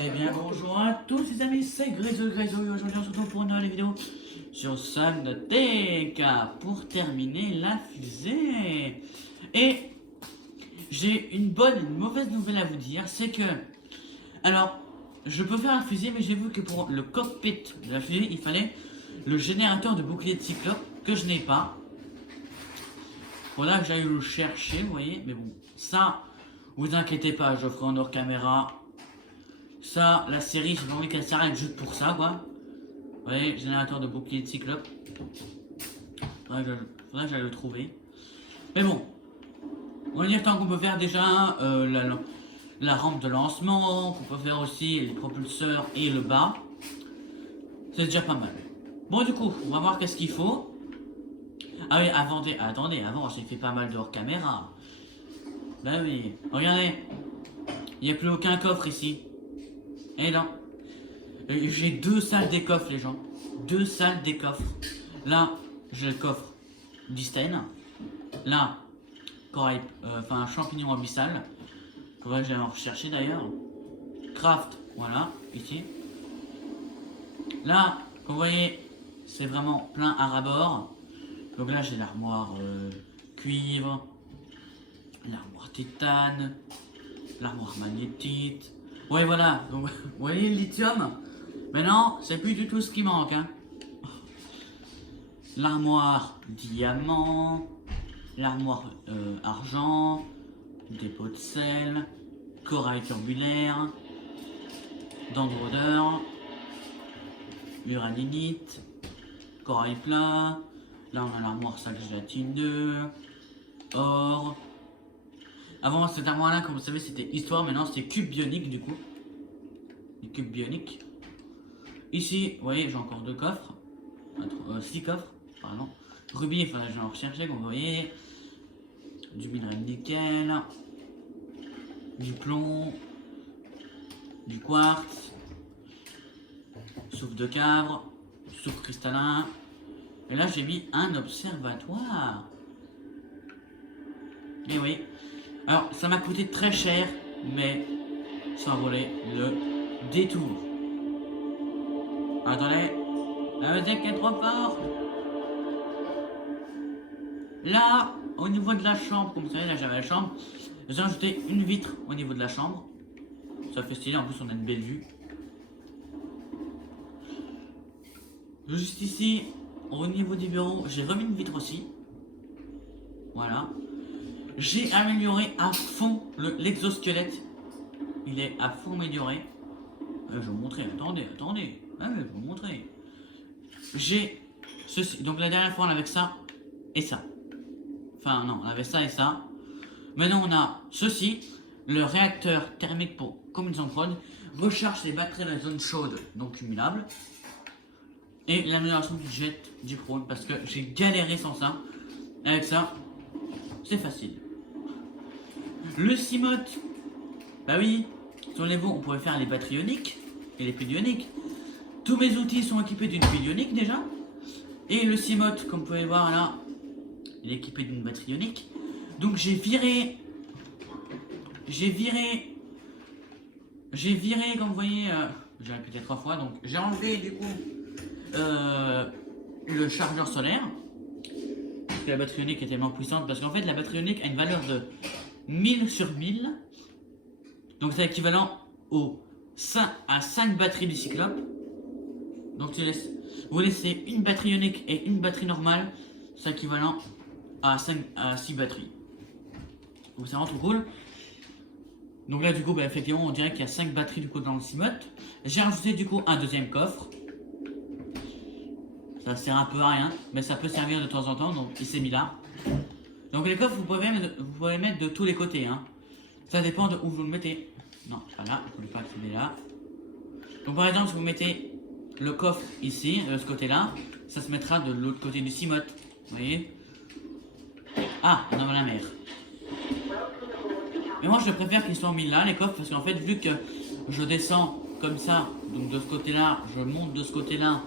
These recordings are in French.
Eh bien bonjour à tous les amis, c'est Grézo et aujourd'hui on se retrouve pour une nouvelle vidéo sur Samnotech pour terminer la fusée. Et j'ai une bonne et une mauvaise nouvelle à vous dire, c'est que... Alors, je peux faire la fusée mais j'ai vu que pour le cockpit de la fusée il fallait le générateur de bouclier de cyclope que je n'ai pas. Faudra que j'aille le chercher, vous voyez, mais bon, ça, vous inquiétez pas, je ferai en hors caméra. Ça, la série, j'ai pas envie qu'elle s'arrête juste pour ça, quoi. Vous voyez, générateur de bouclier de cyclope. Faudrait que j'aille le trouver. Mais bon, on va dire tant qu'on peut faire déjà la rampe de lancement, qu'on peut faire aussi les propulseurs et le bas. C'est déjà pas mal. Bon, du coup, on va voir qu'est-ce qu'il faut. Ah oui, attendez, avant j'ai fait pas mal de hors caméra. Ben oui, regardez, il n'y a plus aucun coffre ici. Et là, j'ai deux salles des coffres, les gens. Deux salles des coffres. Là, j'ai le coffre d'Isten. Là, corail, enfin, champignon abyssal. Faudrait que j'aille en rechercher d'ailleurs. Craft, voilà, ici. Là, comme vous voyez, c'est vraiment plein à rebord. Donc là, j'ai l'armoire cuivre, l'armoire titane, l'armoire magnétite. Ouais, voilà, donc vous voyez le lithium. Maintenant, c'est plus du tout ce qui manque, hein. L'armoire diamant, l'armoire argent, dépôt de sel, corail turbulaire, dents de rôdeur, uraninite, corail plat. Là, on a l'armoire sac gélatine 2, or. Avant, cette armoire-là, comme vous savez, c'était histoire. Maintenant, c'est cube bionique, du coup. Les cubes bioniques. Ici, vous voyez, j'ai encore deux coffres. 6 coffres, pardon. Rubis, enfin, je vais en rechercher, comme vous voyez. Du minerai de nickel. Du plomb. Du quartz. Souffle de cabre. Souffle cristallin. Et là, j'ai mis un observatoire. Et oui. Alors, ça m'a coûté très cher, mais ça valait le détour. Attendez, la musique est trop forte. Là, au niveau de la chambre, comme vous savez, là j'avais la chambre, j'ai ajouté une vitre au niveau de la chambre. Ça fait stylé, en plus on a une belle vue. Juste ici, au niveau du bureau, j'ai remis une vitre aussi. Voilà. J'ai amélioré à fond l'exosquelette. Il est à fond amélioré. Je vais vous montrer, attendez. Ah, je vais vous montrer. J'ai ceci. Donc la dernière fois on avait ça et ça. Enfin non, on avait ça et ça. Maintenant on a ceci. Le réacteur thermique pour combinaison de prod. Recharge les batteries dans la zone chaude, donc cumulable. Et l'amélioration du jet du prône. Parce que j'ai galéré sans ça. Avec ça, c'est facile. Le Cimote. Bah oui, sur les veaux, on pourrait faire les batteries ioniques et les piles ioniques. Tous mes outils sont équipés d'une pile ionique déjà. Et le Cimote, comme vous pouvez voir là, il est équipé d'une batterie ionique. Donc j'ai viré, comme vous voyez, j'ai répété 3 fois, donc j'ai enlevé du coup le chargeur solaire. Parce que la batterie ionique est tellement puissante, parce qu'en fait la batterie ionique a une valeur de 1000 sur 1000. Donc c'est équivalent à 5 batteries du cyclope. Donc vous laissez une batterie ionique et une batterie normale, c'est équivalent à 6 batteries. Donc c'est vraiment trop cool. Donc là du coup, bah, effectivement on dirait qu'il y a 5 batteries du coup dans le Cimote. J'ai rajouté du coup un deuxième coffre. Ça sert un peu à rien, mais ça peut servir de temps en temps, donc il s'est mis là. Donc les coffres vous pouvez mettre de tous les côtés, hein. Ça dépend de où vous le mettez. Non, pas là, je ne voulais pas accéder là. Donc par exemple, si vous mettez le coffre ici, de ce côté-là, ça se mettra de l'autre côté du Cimote. Vous voyez? Ah, on a la mer. Mais moi je préfère qu'ils soient mis là, les coffres, parce qu'en fait, vu que je descends comme ça, donc de ce côté-là, je monte de ce côté-là,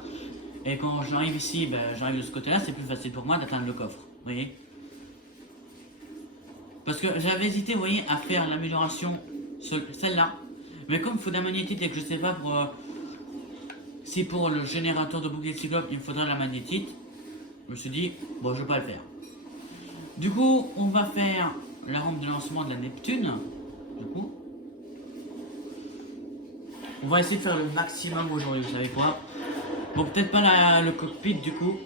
et quand j'arrive ici, ben, j'arrive de ce côté-là, c'est plus facile pour moi d'atteindre le coffre. Vous voyez? Parce que j'avais hésité, vous voyez, à faire l'amélioration, celle-là. Mais comme il faut de la magnétite et que je sais pas pour... si pour le générateur de bouclier de cyclope il me faudrait la magnétite, je me suis dit, bon je vais pas le faire. Du coup, on va faire la rampe de lancement de la Neptune. Du coup, on va essayer de faire le maximum aujourd'hui, vous savez quoi. Bon, peut-être pas le cockpit du coup.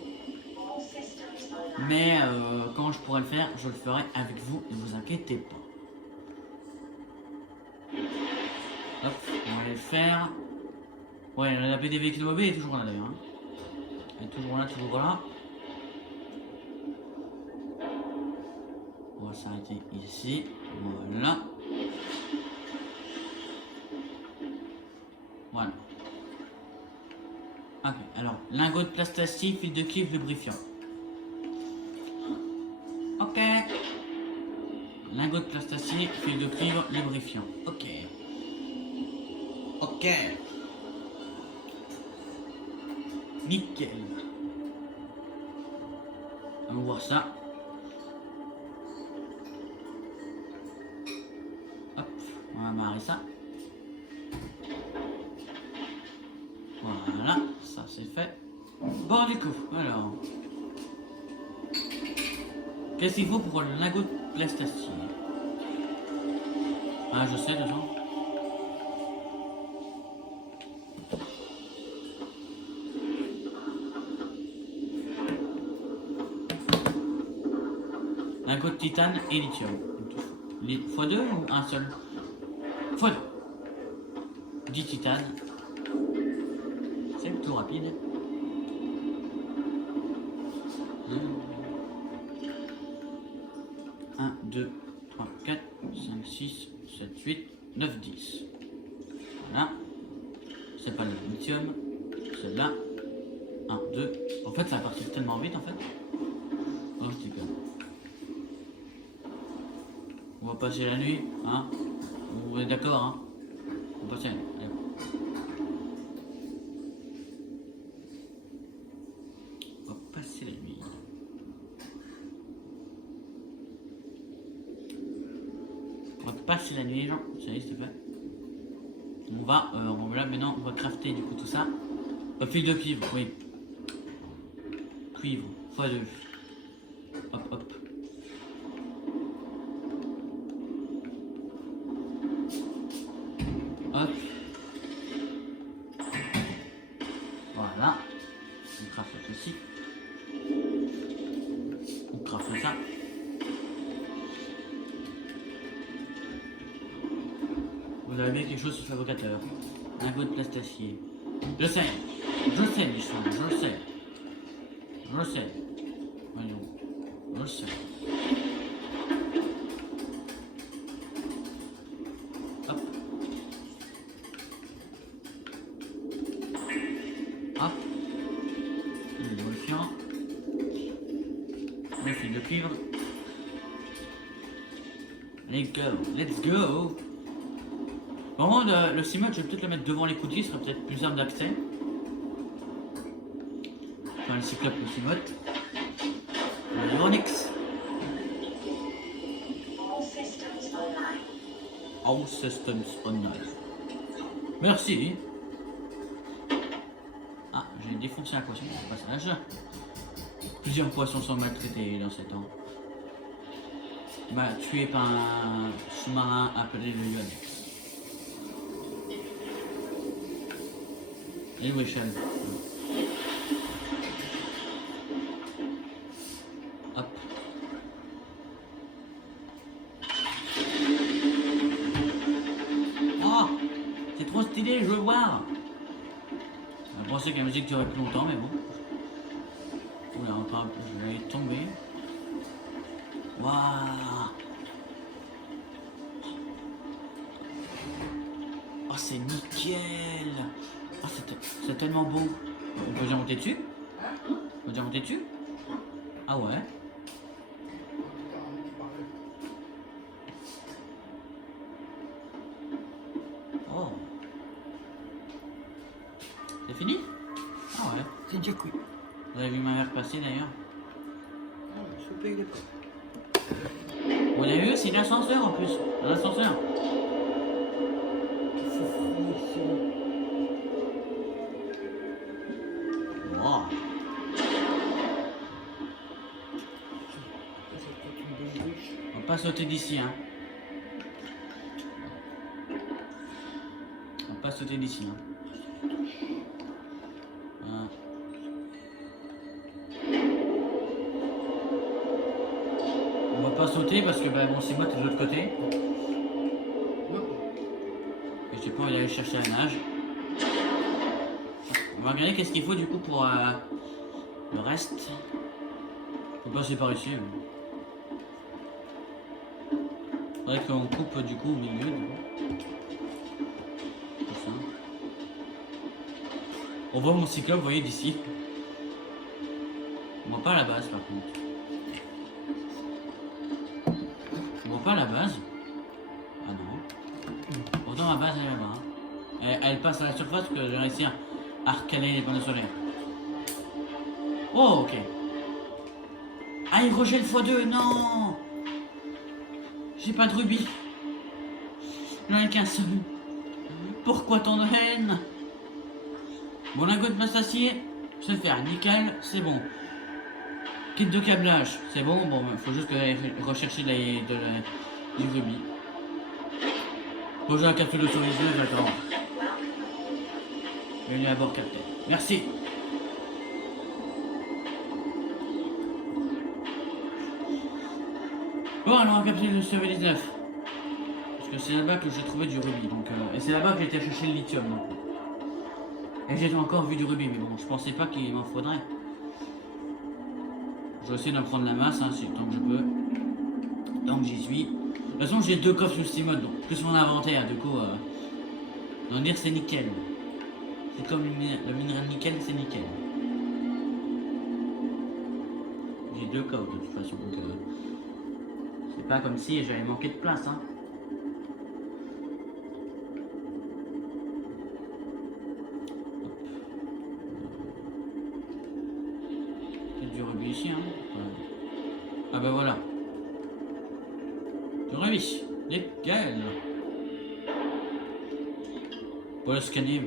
Mais quand je pourrai le faire, je le ferai avec vous, ne vous inquiétez pas. Hop, on va les faire. Ouais, la paix des véhicules mobiles est toujours là d'ailleurs. Hein. Elle est toujours là, toujours là. On va s'arrêter ici. Voilà. Voilà. Ok, alors, lingot de plastastique, fil de cuivre, lubrifiant. Ok. Lingot de plastastique, fil de cuivre, lubrifiant. Ok. Ok. Nickel. On va voir ça. Hop, on va amarrer ça. Voilà, ça c'est fait. Bon du coup, alors. Qu'est-ce qu'il faut pour le lingot de plastastique? Ah je sais de toute façon. Lingot de titane et lithium. x2 ou un seul? x2. 10 titane. C'est plutôt rapide. 1, 2, 3, 4, 5, 6, 7, 8, 9, 10. Voilà. C'est pas le lithium. C'est là. 1, 2. En fait, ça va partir tellement vite en fait. Oh, je dis bien. On va passer la nuit, hein. Vous êtes d'accord, hein. On va passer la nuit. On va passer la nuit. On va passer la nuit, genre. Ça y est, c'est fait. On va là maintenant, on va crafter du coup tout ça. Fil de cuivre, oui. Cuivre, x2. Hop, hop. Hop. Voilà. On craft ceci. On craft ça. Vous avez bien quelque chose sur le fabricateur. Un lingot de plastacier. Je sais, Michel, je le sais. Je le sais. Voyons. Je le sais. Hop. Hop. Le lubrifiant. Le fil de cuivre. Let's go. Let's go. Par contre, le ciment, je vais peut-être le mettre devant les coutilles, ce serait peut-être plus simple d'accès. Enfin, le cyclope, le cimote. Le Onyx. All systems online. Merci. Ah, j'ai défoncé un poisson au passage. Plusieurs poissons sont maltraités dans cet temps. Tué par un sous-marin appelé le Onyx. Et où est Shell? Hop. Oh, c'est trop stylé, je veux voir. Je pensais que la musique durait plus longtemps, mais bon. Oula, encore un peu, je vais tomber. Waouh. Oh, c'est nickel. Oh, c'est tellement beau. On peut déjà monter dessus? On peut déjà monter dessus? Ah ouais. Oh. C'est fini? Ah ouais. C'est déjà cuit. Vous avez vu ma mère passer d'ailleurs? Ah, je paye les potes. Vous avez vu, c'est l'ascenseur en plus. L'ascenseur. pas sauter d'ici, hein. On va pas sauter d'ici, hein. Voilà. On va pas sauter parce que bah, mon Simot est de l'autre côté. Et j'ai pas envie d'aller chercher la nage. On va regarder qu'est-ce qu'il faut du coup pour le reste. Faut passer par ici. Faudrait qu'on coupe du coup au milieu. Du coup. Comme ça. On voit mon cyclope, vous voyez d'ici. On voit pas la base par contre. On voit pas la base. Ah non. Pourtant ma base elle est là-bas. Hein. Elle passe à la surface que j'ai réussi à recaler les panneaux solaires. Oh ok. Ah il rejette x2, non. J'ai pas de rubis. J'en ai qu'un seul. Pourquoi tant de haine? Bon lingot de masse acier, je sais faire, nickel, c'est bon. Kit de câblage, c'est bon, bon, faut juste que j'aille rechercher du rubis. Bon, j'ai un capsule de sur les yeux, j'attends. Veuillez à bord, capitaine. Merci. Bon, alors un capsule de survie 19. Parce que c'est là-bas que j'ai trouvé du rubis, donc, et c'est là-bas que j'ai été chercher le lithium, donc. Et j'ai encore vu du rubis, mais bon, je pensais pas qu'il m'en faudrait. Je vais essayer d'en prendre la masse, hein, tant que je peux. Tant que j'y suis. De toute façon, j'ai 2 coffres sur Steam Mode, donc plus mon inventaire, du coup, d'en dire c'est nickel. C'est comme le minerai nickel, c'est nickel. J'ai 2 coffres de toute façon, donc c'est pas comme si j'avais manqué de place, hein. Du rubis ici, hein. Voilà. Ah bah voilà. Du rubis. Nickel. Voilà le scanner.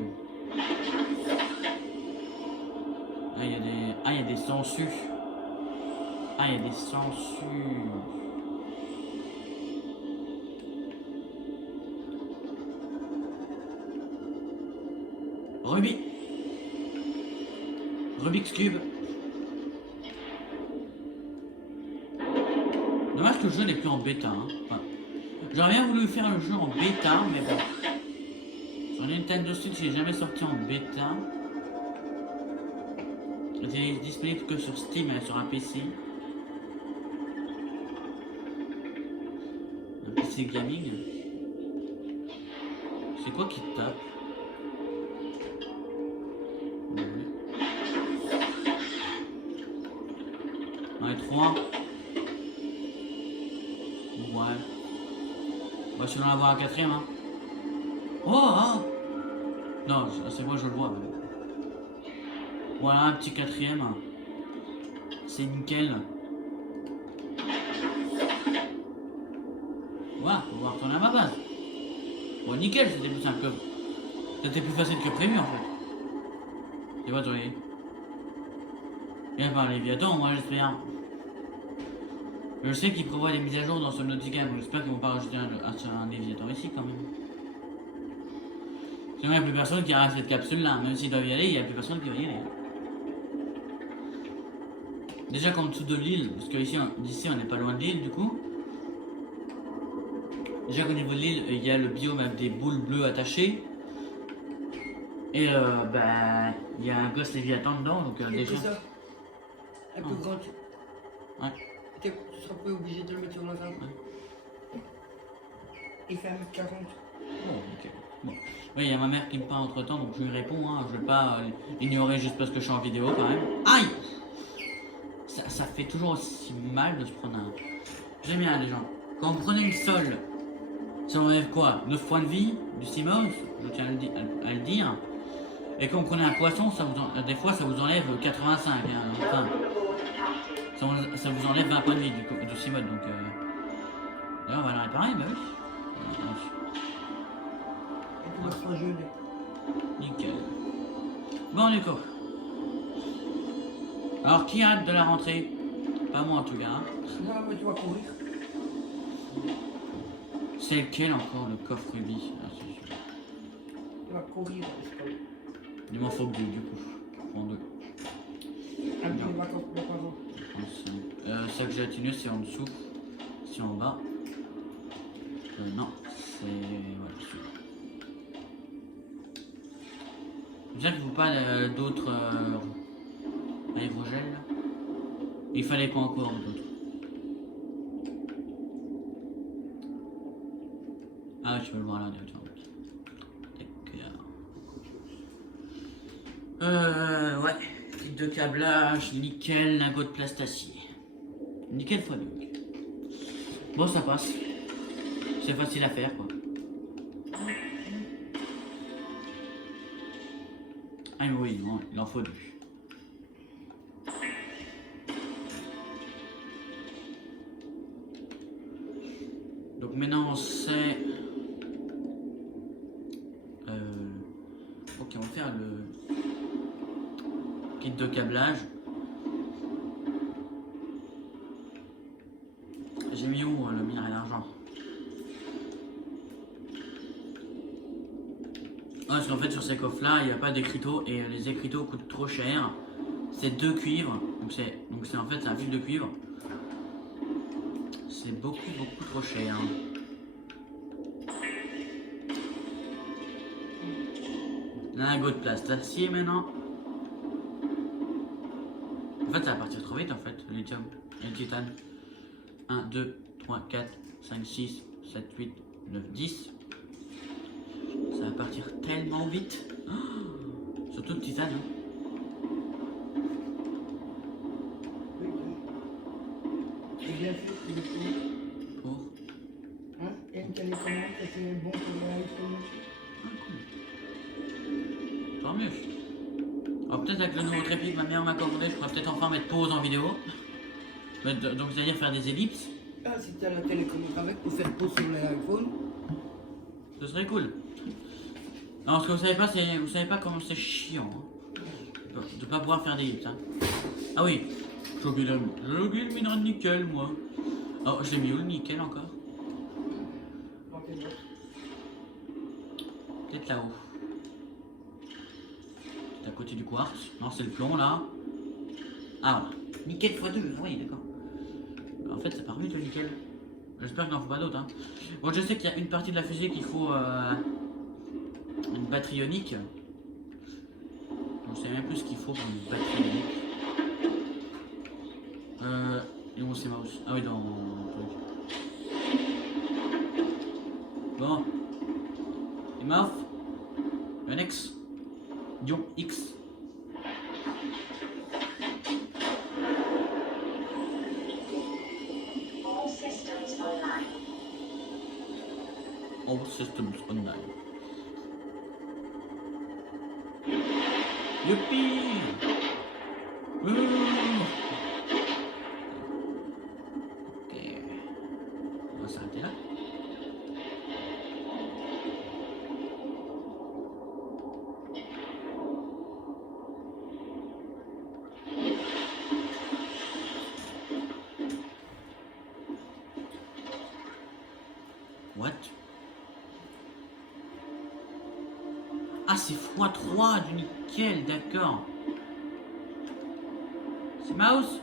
Ah il y a des. Ah il y a des sangsues. Ah il y a des sangsues. Rubis. Rubik's Cube. Dommage que le jeu n'est plus en bêta. Hein. Enfin, j'aurais bien voulu faire le jeu en bêta, mais bon. Sur Nintendo Switch, il n'est jamais sorti en bêta. Il était disponible que sur Steam et sur un PC. Un PC gaming. C'est quoi qui tape? On est 3. Ouais. On va essayer d'en avoir un 4ème, hein. Oh, hein. Non, c'est moi, je le vois. Mais... voilà, un petit 4ème. C'est nickel. Voilà, on va retourner à ma base. Bon, nickel, c'était plus simple. C'était plus facile que prévu, en fait. C'est pas toi, il va par Léviathan, moi, j'espère. Je sais qu'ils prévoient des mises à jour dans ce Nautica, donc j'espère qu'ils vont pas rajouter un Léviathan ici quand même. Sinon il n'y a plus personne qui arrête cette capsule là, même s'ils doivent y aller, il n'y a plus personne qui va y aller. Déjà qu'en dessous de l'île, parce que d'ici on n'est pas loin de l'île du coup. Déjà qu'au niveau de l'île, il y a le biome avec des boules bleues attachées. Et bah il y a un gosse Léviathan dedans, donc déjà. Ça. Un peu grand. Ouais. Tu seras pas obligé de le mettre sur ma table. Ouais. Il fait 1m40. Bon, ok. Bon. Oui, il y a ma mère qui me parle entre temps, donc je lui réponds. Hein. Je vais pas l'ignorer juste parce que je suis en vidéo quand même. Aïe! Ça fait toujours aussi mal de se prendre un. J'aime bien les gens. Quand vous prenez une sole, ça enlève quoi? 9 points de vie, du Simos, je tiens à le dire. Et quand vous prenez un poisson, des fois ça vous enlève 85. Hein. Enfin, ça vous enlève 20 points de vie du Simod, donc d'ailleurs on va la réparer, bah oui. Et pour être gelé. Nickel. Bon du coup. Alors qui a hâte de la rentrée? Pas moi en tout cas. Hein. Non, mais tu vas courir. C'est lequel encore le coffre rubis? Ah, c'est celui-là. On va courir, parce que Il m'en faut que deux du coup. Je prends deux. un peu de vacances pour avant. Je prends cinq. Sac gélatineux c'est en dessous. C'est en bas. Non, c'est. Voilà, celui-là. Vous n'avez pas d'autres aérogels là? Il fallait pas encore d'autres. Ah, tu peux le voir là directement. D'accord. Ouais. Kit de câblage, nickel, lingot de plastacier. Nickel x2. Bon, ça passe. C'est facile à faire quoi. Ah mais oui, non, il en faut deux. Donc maintenant on sait... Ok, on va faire le kit de câblage. J'ai mis où le minerai d'argent? Parce qu'en fait sur ces coffres là il n'y a pas d'écriteaux et les écriteaux coûtent trop cher. C'est 2 cuivres, donc c'est en fait c'est un fil de cuivre. C'est beaucoup trop cher. Lingot de plastacier maintenant. En fait ça va partir trop vite en fait, le lithium et le titane. 1, 2, 3, 4, 5, 6, 7, 8, 9, 10. Ça va partir tellement vite. Oh, surtout le titane. Hein. C'est bien fait, c'est le coup. Pour. Hein? Et une télécommande, et c'est bon pour l'iPhone aussi. Ah, cool. Tant mieux. Alors peut-être avec le nouveau trépied que ma mère m'a commandé, je pourrais peut-être enfin mettre pause en vidéo. Donc c'est-à-dire faire des ellipses. Ah, si tu as la télécommande avec pour faire pause sur l'iPhone. Ce serait cool. Alors ce que vous savez pas comment c'est chiant hein, de pas pouvoir faire des hits. Hein. Ah oui, j'ai oublié le minerai de nickel moi. Oh je l'ai mis où le nickel encore? Peut-être là-haut. C'est à côté du quartz. Non c'est le plomb là. Ah nickel x2, oui d'accord. En fait ça part vite le nickel. J'espère qu'il n'en faut pas d'autres. Hein. Bon je sais qu'il y a une partie de la fusée qu'il faut une batterie ionique. Je sais même plus ce qu'il faut pour une batterie ionique. Et où c'est mouse? Ah oui dans le truc. Bon. Et Mouth. Yonex. Dion X. All systems online. Youpi! Ok. On va s'arrêter là. What? Ah, c'est x3 du nickel, d'accord. C'est mouse.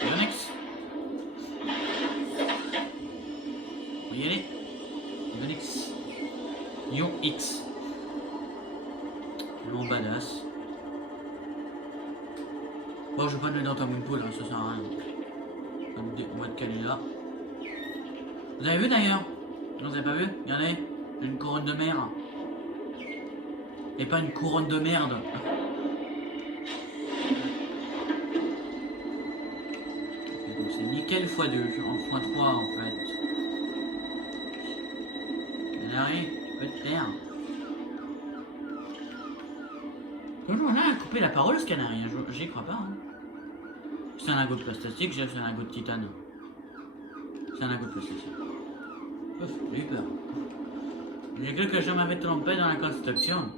Yonex. On va y aller. Yonex. Ion X. Tellement badass. Bon, je vais pas le mettre dans ta moon pool, hein, ça sert à rien. On va te caler là. Vous avez vu d'ailleurs? Non, vous avez pas vu? Regardez, une couronne de mer. Et pas une couronne de merde. Okay, donc c'est nickel x2, en x3 en fait. Canary, tu peux te taire. Toujours là à couper la parole ce canari, j'y crois pas. Hein. C'est un lingot de plastique, j'ai un lingot de titane. C'est un lingot de plastique. J'ai eu peur. J'ai cru que je m'avais trompé dans la construction.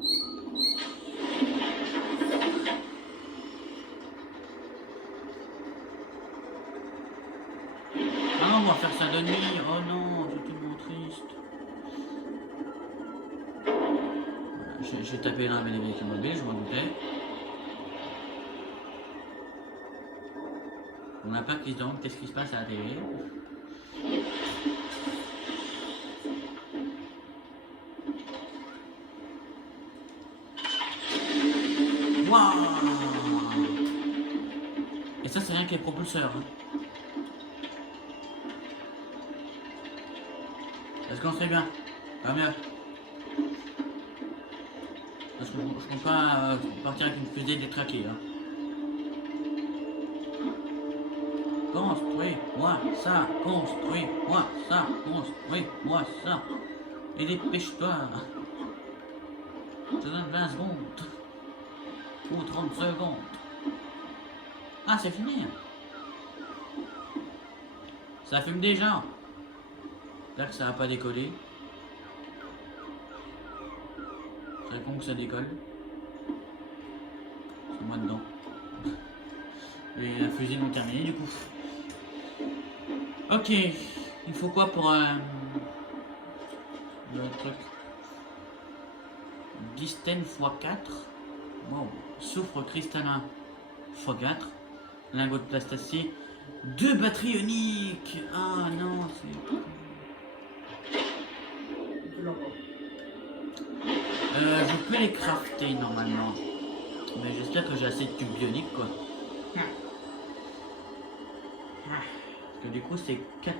Ah non, on va faire ça de nuit. Oh non, c'est tellement triste. Voilà, j'ai tapé là avec les véhicules mobiles, je m'en doutais. On n'a pas qui se demande qu'est-ce qui se passe à la télé. Waouh! Et ça, c'est rien que les propulseurs. Hein. Est-ce qu'on serait bien? Pas mieux. Parce que je compte pas partir avec une fusée détraquée. Hein. Construis-moi ça, construis-moi ça, construis-moi ça. Et dépêche-toi. Je te donne 20 secondes. Ou 30 secondes. Ah, c'est fini. Ça fume déjà. Là que ça va pas décoller. C'est con que ça décolle. C'est moi dedans. Et la fusée non terminée du coup. Ok. Il faut quoi pour le truc? Distène x4. Wow. Soufre cristallin x4. Lingot de plastacier. 2 batteries ioniques. Ah non, c'est... je peux les crafter normalement. Mais j'espère que j'ai assez de cubes bioniques quoi. Parce que du coup c'est 4...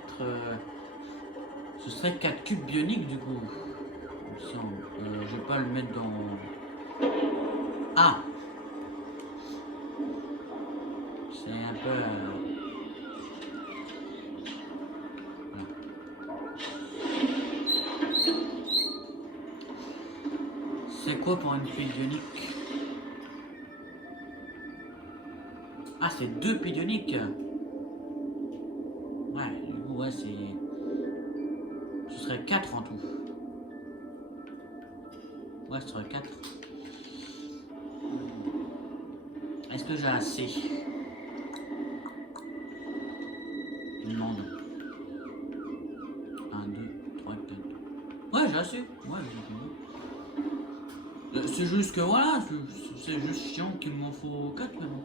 ce serait 4 cubes bioniques du coup. Je vais pas le mettre dans... Ah! C'est un peu... C'est quoi pour une pile bionique? Ah, c'est 2 piles bioniques. Ouais, du coup, ouais, c'est... Ce serait 4 en tout. Ouais, ce serait 4. Est-ce que j'ai assez? Non, non. 1, 2, 3, 4. Ouais, j'ai assez. Ouais, c'est juste que voilà, c'est juste chiant qu'il m'en faut 4 mais bon.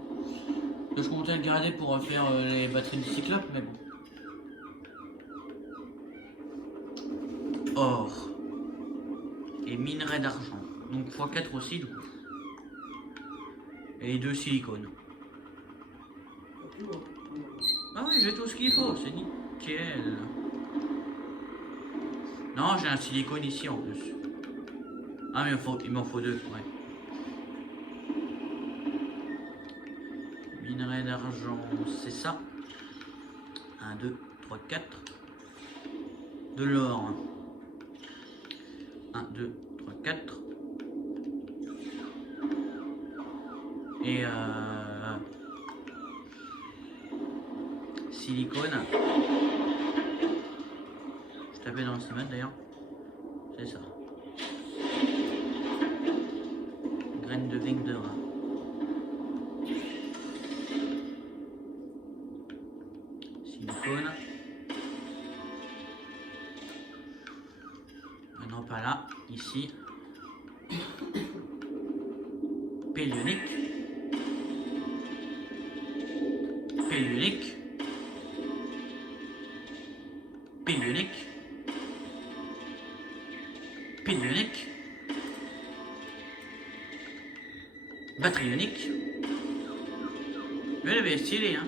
Je comptais le garder pour faire les batteries du cyclope mais bon. Or. Et minerai d'argent. Donc x4 aussi du coup. Et 2 silicones. Ah oui, j'ai tout ce qu'il faut, c'est nickel. Non, j'ai un silicone ici en plus. Ah mais il m'en faut 2, ouais. Minerai d'argent, c'est ça. 1, 2, 3, 4. De l'or. 1, 2, 3, 4. Et silicone. Je tapais dans le ciment d'ailleurs. C'est ça. Graines de vigne de rat. Silicone. Non, pas là. Ici. Pile unique. Pile unique. Pile unique. Pile unique. Batterie unique. Elle est stylée, hein.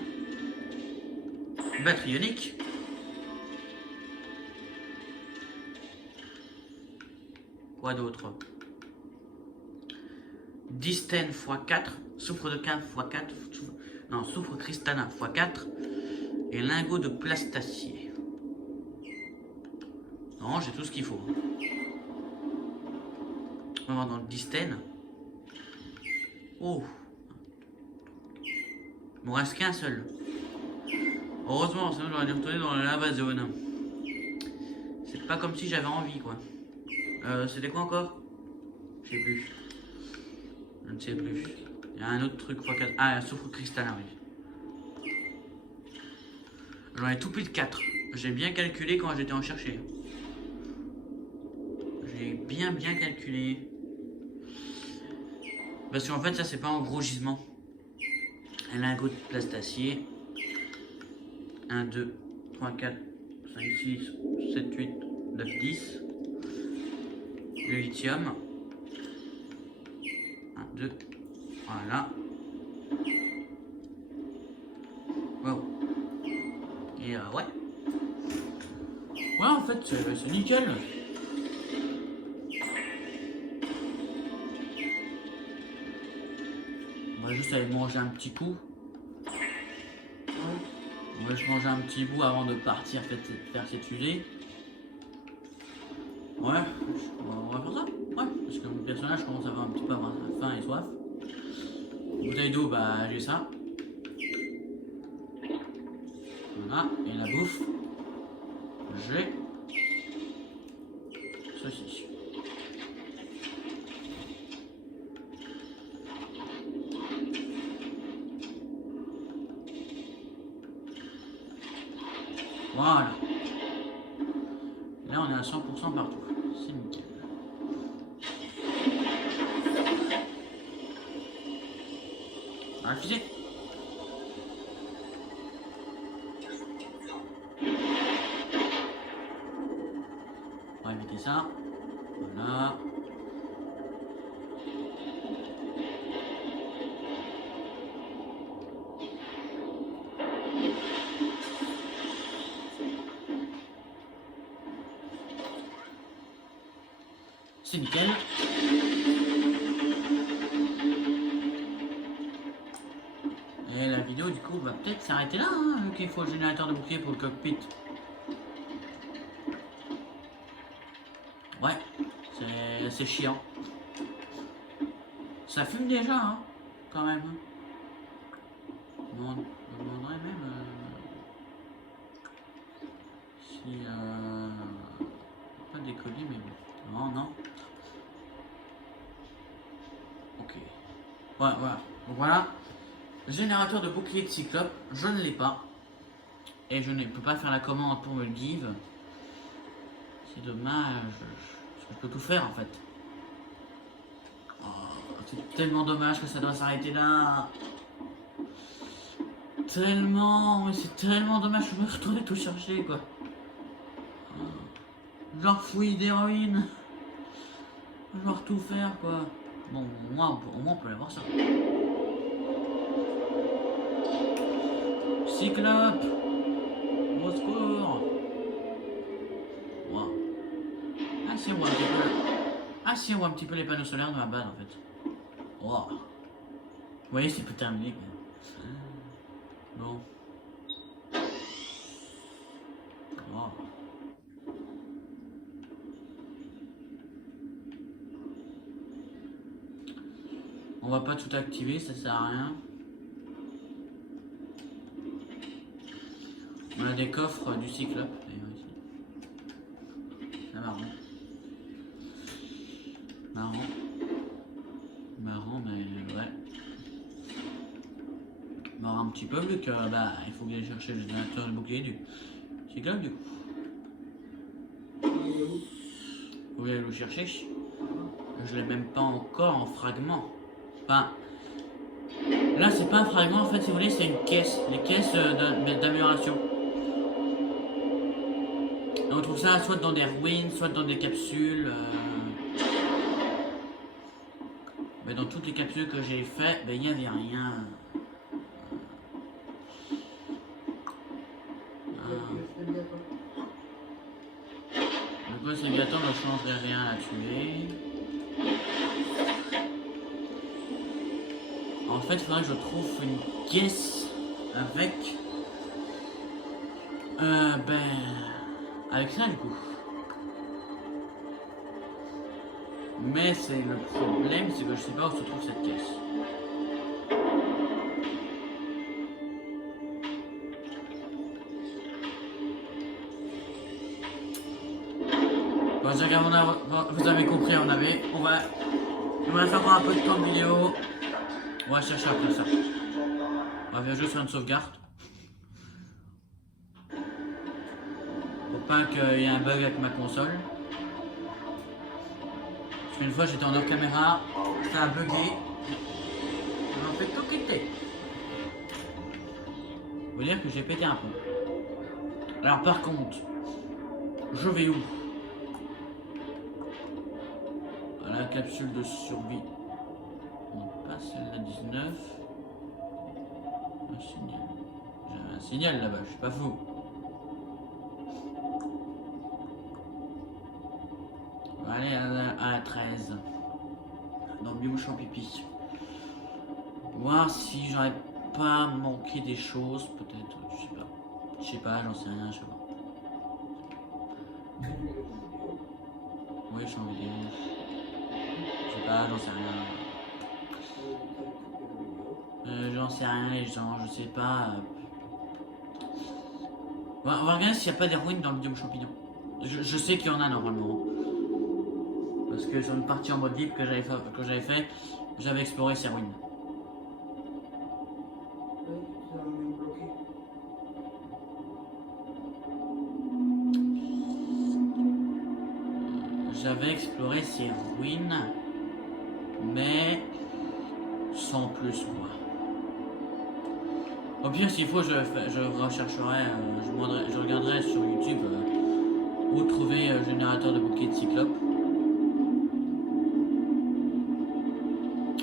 Batterie unique. Quoi d'autre? Distène x4, soufre de cave x4, non, soufre cristallin x4 et lingot de plastacier. Non, j'ai tout ce qu'il faut. On va voir dans le distène. Oh, il me reste qu'un seul. Heureusement, sinon j'aurais dû retourner dans la lava zone. C'est pas comme si j'avais envie, quoi. C'était quoi encore? Je sais plus. Je ne sais plus. Il y a un autre truc. Ah, un soufre cristallin, oui. J'en ai tout pile 4. J'ai bien calculé quand j'étais en chercher. J'ai bien calculé. Parce qu'en fait, ça c'est pas un gros gisement. Elle a un goût de place d'acier. 1, 2, 3, 4, 5, 6, 7, 8, 9, 10. Le lithium. 1, 2. Voilà. Wow. Et ouais. Ouais, en fait, c'est nickel. On va juste aller manger un petit coup. On va juste manger un petit bout avant de partir faire cette fusée. Ouais, on va faire ça. Ouais, parce que mon personnage commence à avoir un petit peu faim et soif. Bouteille d'eau, bah j'ai ça. Voilà, et la bouffe, j'ai ceci. Voilà. Là, on est à 100% partout. C'est nickel. On va refuser. On va éviter ça. Voilà. C'est nickel. Et la vidéo du coup va peut-être s'arrêter là, hein, vu qu'il faut le générateur de bouclier pour le cockpit. Ouais, c'est chiant. Ça fume déjà, hein, quand même. Je me demanderais même si pas décoller, mais bon. Non, non. Ok. Ouais, voilà. Donc voilà. Générateur de bouclier de Cyclope, je ne l'ai pas. Et je ne peux pas faire la commande pour me le give. C'est dommage. Je peux tout faire en fait. Oh, c'est tellement dommage que ça doit s'arrêter là. Tellement, mais c'est tellement dommage. Je me retourner tout chercher quoi. Genre fouille d'héroïne. Genre tout faire quoi. Bon, au moins on peut avoir ça. Cyclope, au secours. Wow. Ah si on voit un petit peu. Ah si on voit un petit peu les panneaux solaires de ma base en fait. Wow. Vous voyez c'est plus terminé. Bon. Wow. On va pas tout activer, ça sert à rien. On a des coffres du Cyclope d'ailleurs ici. C'est marrant. Marrant, mais ouais. Marrant un petit peu vu que bah il faut bien chercher le générateur de bouclier du Cyclope du coup. Faut bien le chercher. Je l'ai même pas encore en fragment. Enfin, là c'est pas un fragment en fait si vous voulez, c'est une caisse. Les caisses d'amélioration. On trouve ça soit dans des ruines, soit dans des capsules. Mais dans toutes les capsules que j'ai fait, ben, il n'y avait rien. Le boss léviathan ne changerait rien à tuer. En fait, il faudrait que je trouve une caisse avec. Avec ça du coup. Mais c'est le problème, c'est que je sais pas où se trouve cette caisse. Bon, vous avez compris, on va faire encore un peu de temps de vidéo. On va chercher après ça. On va juste faire une sauvegarde. pas qu'il y ait un bug avec ma console. Parce qu'une fois j'étais en hors caméra, ça a bugué. Ils m'ont fait tout quitter. Ça veut dire que j'ai pété un pont. Alors par contre, je vais où? À la capsule de survie. Non, pas celle-là 19. Un signal. J'avais un signal là-bas, je suis pas fou. On va aller à la 13. Dans le biomouchon pipi. Voir si j'aurais pas manqué des choses, peut-être, je sais pas. Je sais pas, j'en sais rien, je sais pas. Oui, je suis en vidéo. Je sais pas, j'en sais rien. J'en sais rien, les gens, je sais pas. On va regarder s'il n'y a pas des ruines dans le biome champignon. Je sais qu'il y en a normalement. Parce que sur une partie en mode libre que j'avais fait, j'avais exploré ces ruines. J'avais exploré ces ruines, mais sans plus quoi. Au pire, s'il faut, je rechercherai, je regarderai sur YouTube où trouver un générateur de bouquets de cyclopes.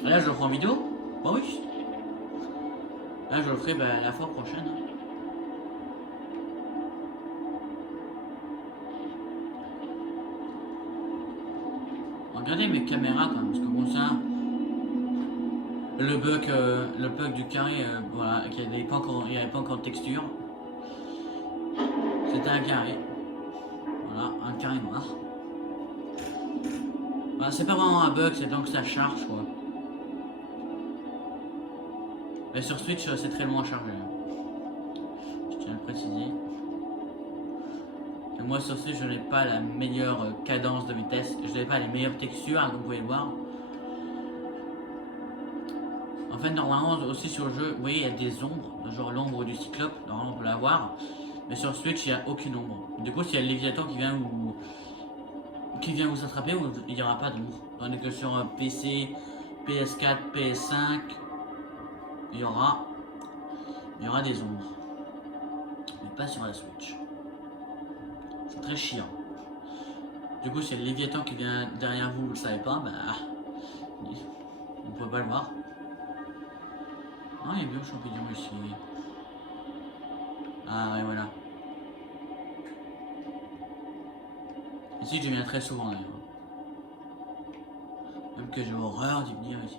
Là, je le ferai en vidéo. Bah oui. Là, je le ferai la fois prochaine. Regardez mes caméras quand même, parce que bon ça, le bug du carré, voilà, qu'il n'y avait pas encore de texture. C'était un carré, voilà, un carré noir. Voilà, c'est pas vraiment un bug, c'est donc ça charge quoi. Mais sur Switch, c'est très long à charger. Je tiens à le préciser. Et moi sur Switch, je n'ai pas la meilleure cadence de vitesse, je n'ai pas les meilleures textures, comme vous pouvez le voir. En fait, normalement aussi sur le jeu, vous voyez, il y a des ombres, genre l'ombre du cyclope, normalement on peut la voir. Mais sur Switch, il n'y a aucune ombre. Du coup, s'il y a le Léviathan qui vient vous attraper, il n'y aura pas d'ombre. Tandis que sur PC, PS4, PS5, il y aura des ombres. Mais pas sur la Switch. C'est très chiant. Du coup, si le Léviathan qui vient derrière vous, vous le savez pas, bah, on peut pas le voir. Ah, il y a bien un champignon ici. Ah ouais, voilà. Ici, je viens très souvent d'ailleurs. Même que j'ai horreur d'y venir ici.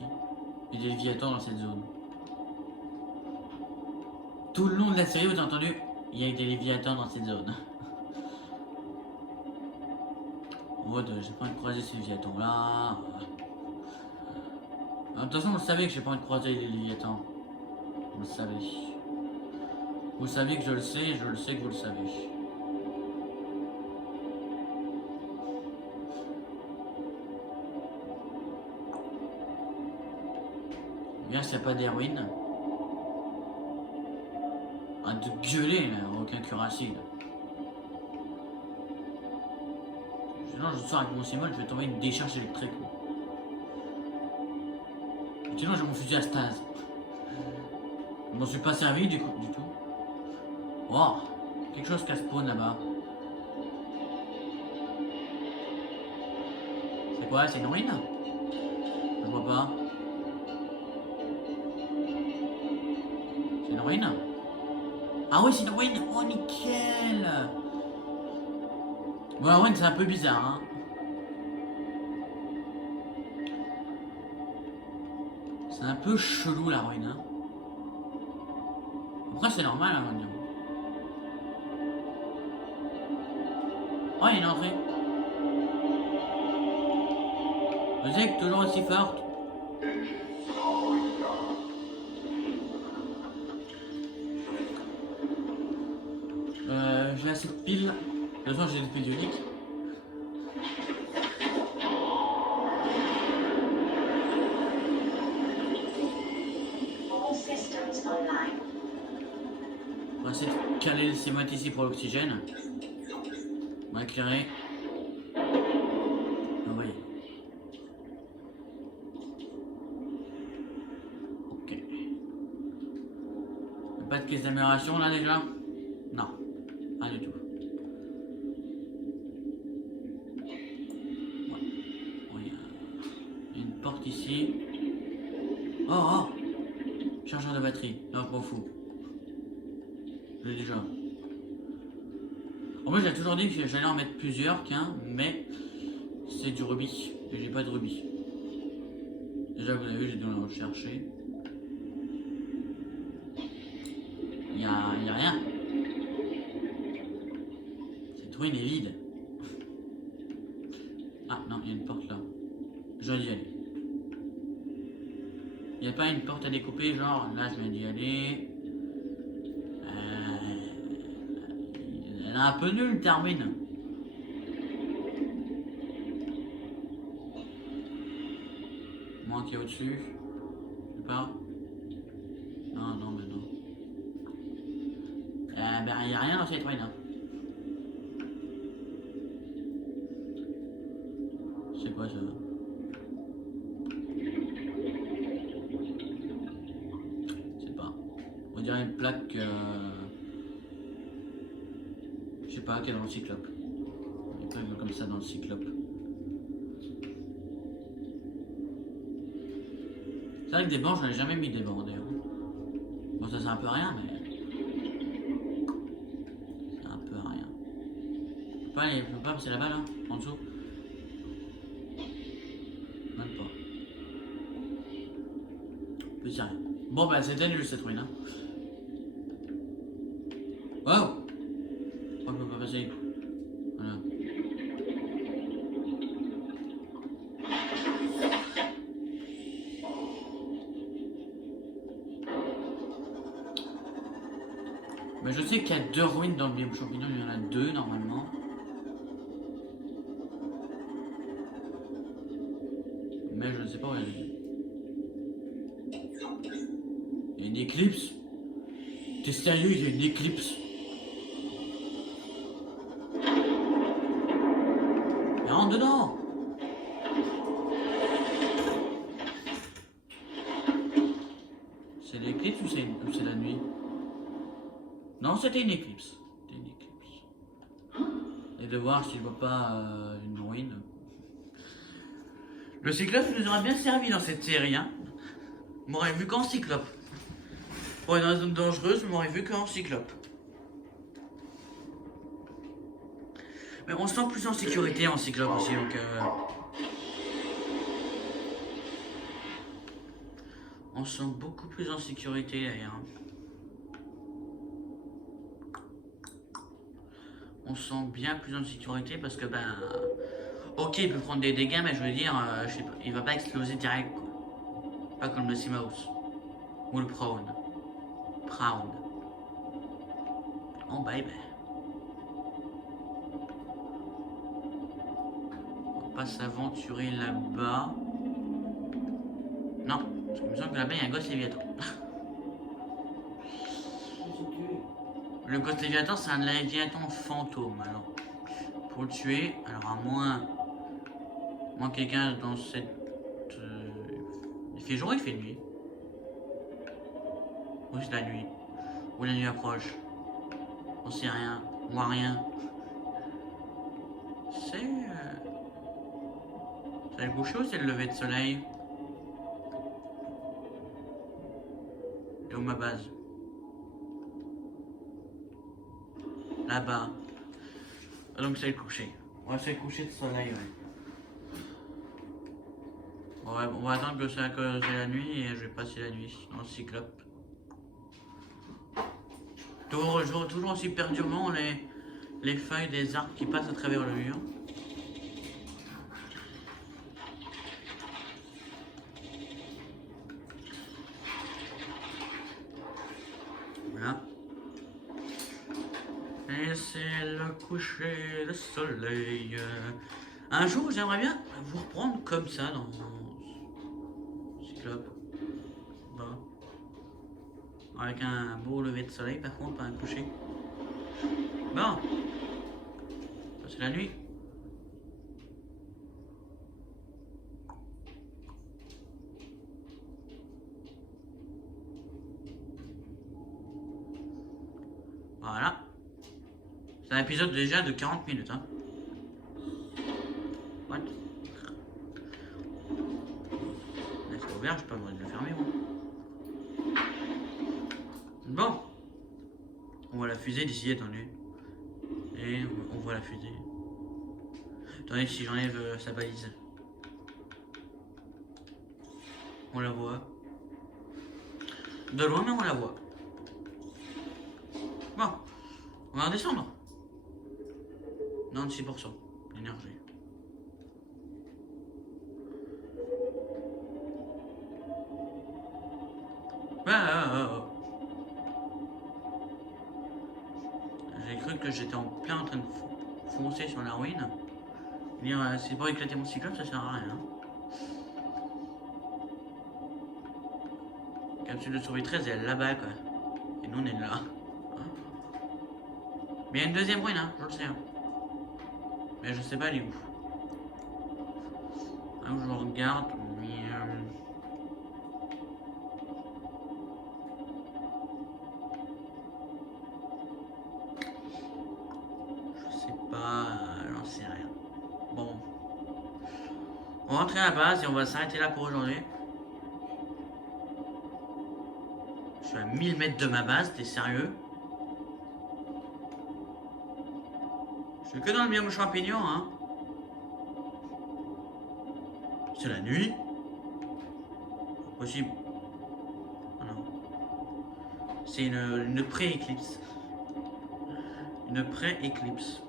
Il y a des Léviathans dans cette zone. Tout le long de la série, vous avez entendu, il y a des Léviathans dans cette zone. En mode, j'ai pas envie de croiser ces Léviathans là. De toute façon, vous savez que j'ai pas envie de croiser les Léviathans. Vous le savez. Vous savez que je le sais et je le sais que vous le savez. Bien, s'il n'y a pas des ruines. Ah, de gueuler là, aucun cuirassé là. Sinon, je sors avec mon Simol, je vais tomber une décharge électrique. Sinon, j'ai mon fusil à stase. Je m'en suis pas servi du tout. Oh, quelque chose qui spawn là-bas. C'est quoi? C'est une ruine? Je vois pas. C'est une ruine? Ah oui, c'est une ruine! Oh, nickel! Bon, la ruine, c'est un peu bizarre, hein. C'est un peu chelou, la ruine, hein. Après, c'est normal, hein, on va dire. Oh, il y a une entrée. Musique toujours aussi forte. J'ai assez de piles. De toute façon, j'ai des piles uniques. On va essayer de caler le cinémat ici pour l'oxygène. éclairer. Ah oui. Ok. Pas de caisse d'amélioration là déjà? Non, pas du tout. Ouais. Oui, il y a une porte ici. Oh oh! Chargeur de batterie. Non, je m'en fous. Je l'ai déjà. En fait, j'ai toujours dit que j'allais en mettre plusieurs, qu'un, mais c'est du rubis. Et j'ai pas de rubis. Déjà, vous avez vu, j'ai dû en chercher. Y a rien. Cette ruine est vide. Ah non, il y a une porte là. Je dois y aller. Il n'y a pas une porte à découper, genre là je viens d'y aller. Elle est un peu nulle, Termine. Moi qui est au-dessus. Je sais pas. Non, non, mais non. Ben, il n'y a rien dans cette ruine. Hein. C'est quoi ça? Je sais pas. On dirait une plaque. Je sais pas, qui est dans le cyclope. Une plaque comme ça dans le cyclope. C'est vrai que des bancs, je n'en ai jamais mis des bancs d'ailleurs. Bon, ça c'est un peu rien, mais. C'est un peu rien. Je peux pas passer là-bas là, en dessous. Même pas. Petit rien. Bon, bah c'était nul cette ruine. Hein. Wow! Oh, je peux pas passer. Voilà. Mais je sais qu'il y a 2 ruines dans le biome champignon, il y en a 2 normalement. Mais je ne sais pas où elle est. Il y a une éclipse. T'es sérieux, il y a une éclipse. Mais rentre dedans. C'est l'éclipse ou c'est la nuit? Non, c'était une éclipse. C'était une éclipse. Et de voir si je vois pas une ruine. Le cyclope nous aurait bien servi dans cette série, hein. M'aurait vu qu'en cyclope. Pour être dans une zone dangereuse, m'aurait vu qu'en cyclope. Mais on se sent plus en sécurité en cyclope aussi, donc on se sent beaucoup plus en sécurité d'ailleurs. On se sent bien plus en sécurité parce que ben... Ok, il peut prendre des dégâts, mais je veux dire, je sais pas, il va pas exploser direct, quoi. Pas comme le Seamouse. Ou le Prawn. Oh bye bye. On va pas s'aventurer là-bas. Non, parce qu'il me semble que là-bas il y a un Ghost Léviathan. Le Ghost Léviathan, c'est un Léviathan fantôme, alors. Pour le tuer, alors à moins quelqu'un dans cette... il fait jour, il fait nuit. Ou c'est la nuit. Ou la nuit approche. On sait rien. On voit rien. C'est le coucher ou c'est le lever de soleil? Et où ma base? Là-bas. Ah, donc c'est le coucher. Ouais, c'est le coucher de soleil, ouais. Ouais, on va attendre que c'est la nuit et je vais passer la nuit dans le cyclope. Toujours aussi perturbant les feuilles des arbres qui passent à travers le mur. Voilà. Et c'est le coucher de soleil. Un jour, j'aimerais bien vous reprendre comme ça dans cyclope. Bon. Avec un beau lever de soleil, par contre, pas un coucher. Bon. C'est la nuit. Voilà. C'est un épisode déjà de 40 minutes. Hein. What? C'est ouvert, je peux pas le fermer moi. Bon. On voit la fusée d'ici, attendez. Et on voit la fusée. Attendez, si j'enlève sa balise. On la voit. De loin, mais on la voit. Bon. On va redescendre. 96% d'énergie. J'ai cru que j'étais en plein en train de foncer sur la ruine. Dire c'est pour éclater mon cyclope, ça sert à rien. Capsule de survie 13, elle est là-bas quoi. Et nous on est là. Mais il y a une deuxième ruine, hein, je le sais. Hein. Mais je sais pas elle est où. Là où je regarde, mais je sais pas, j'en sais rien. Bon. On va rentrer à la base et on va s'arrêter là pour aujourd'hui. Je suis à 1000 mètres de ma base, t'es sérieux? Je suis que dans le biome champignon, hein. C'est la nuit. Possible. Oh non. C'est une pré-éclipse. Une pré-éclipse.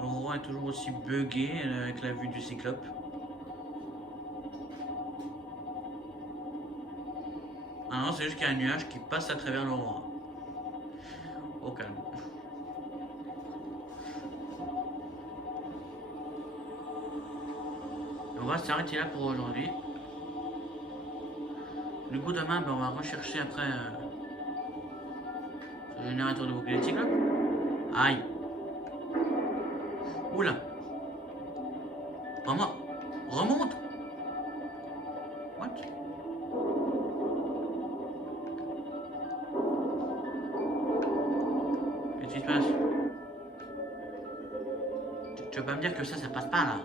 L'aurore est toujours aussi buggée avec la vue du cyclope. Ah non, c'est juste qu'il y a un nuage qui passe à travers l'aurore. Au calme. On va s'arrêter là pour aujourd'hui. Du coup demain on va rechercher après le générateur de bouclier de cyclope. Aïe. Oula. Remonte. What? Qu'est-ce qui se passe? Tu vas pas me dire que ça passe pas là?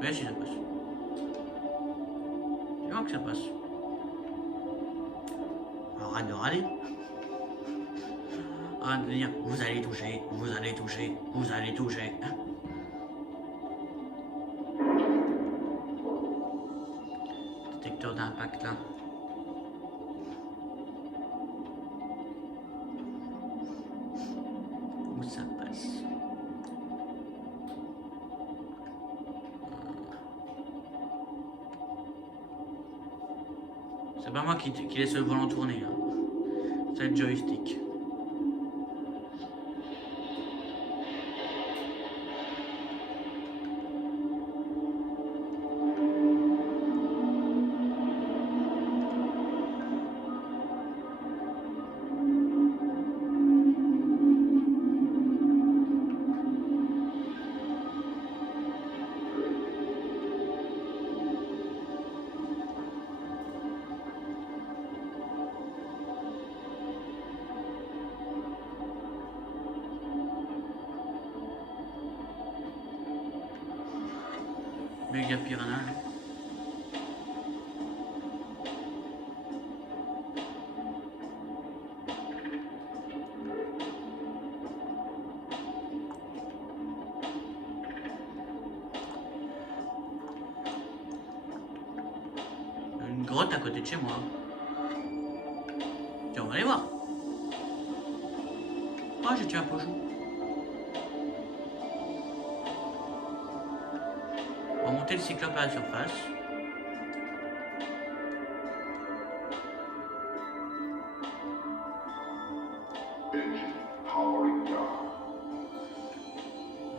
Oui, si ça passe. Tu vois que ça passe. Alors, arrête de râler. Arrête de dire vous allez toucher, vous allez toucher, vous allez toucher. Détecteur d'impact là. Où ça passe? C'est pas moi qui laisse le volant tourner. Hein. C'est le joystick. Méga piranha. Une grotte à côté de chez moi. Tiens, on va aller voir. Oh, j'ai tué un pochon. On va monter le cyclope à la surface.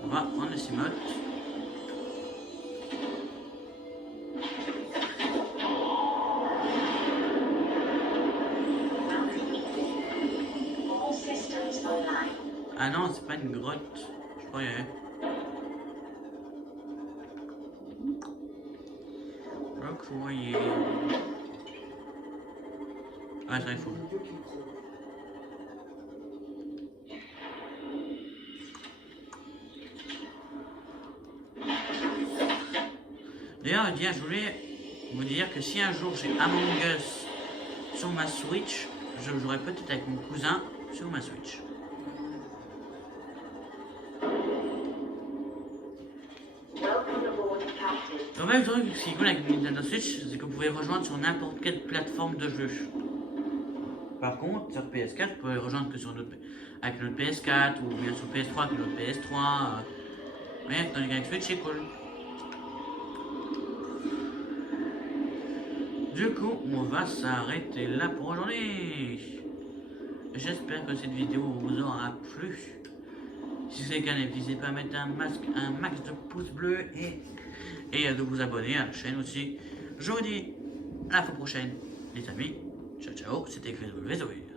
On va prendre le Cimote. Ah non, c'est pas une grotte. Je croyais. Je croyais. Ah, ça il faut. Les deux qui croient. D'ailleurs, je voulais vous dire que si un jour j'ai Among Us sur ma Switch, je jouerai peut-être avec mon cousin sur ma Switch. En fait, le truc, ce qui est cool avec Nintendo Switch, c'est que vous pouvez rejoindre sur n'importe quelle plateforme de jeu. Par contre, sur PS4, vous pouvez rejoindre que sur avec notre PS4 ou bien sur PS3 avec notre PS3. Ouais, tandis qu'avec Switch, c'est cool. Du coup, on va s'arrêter là pour aujourd'hui. J'espère que cette vidéo vous aura plu. Si c'est le cas, n'hésitez pas à mettre un max de pouces bleus et de vous abonner à la chaîne aussi. Je vous dis à la fois prochaine, les amis. Ciao ciao, c'était Chris Volvezoué.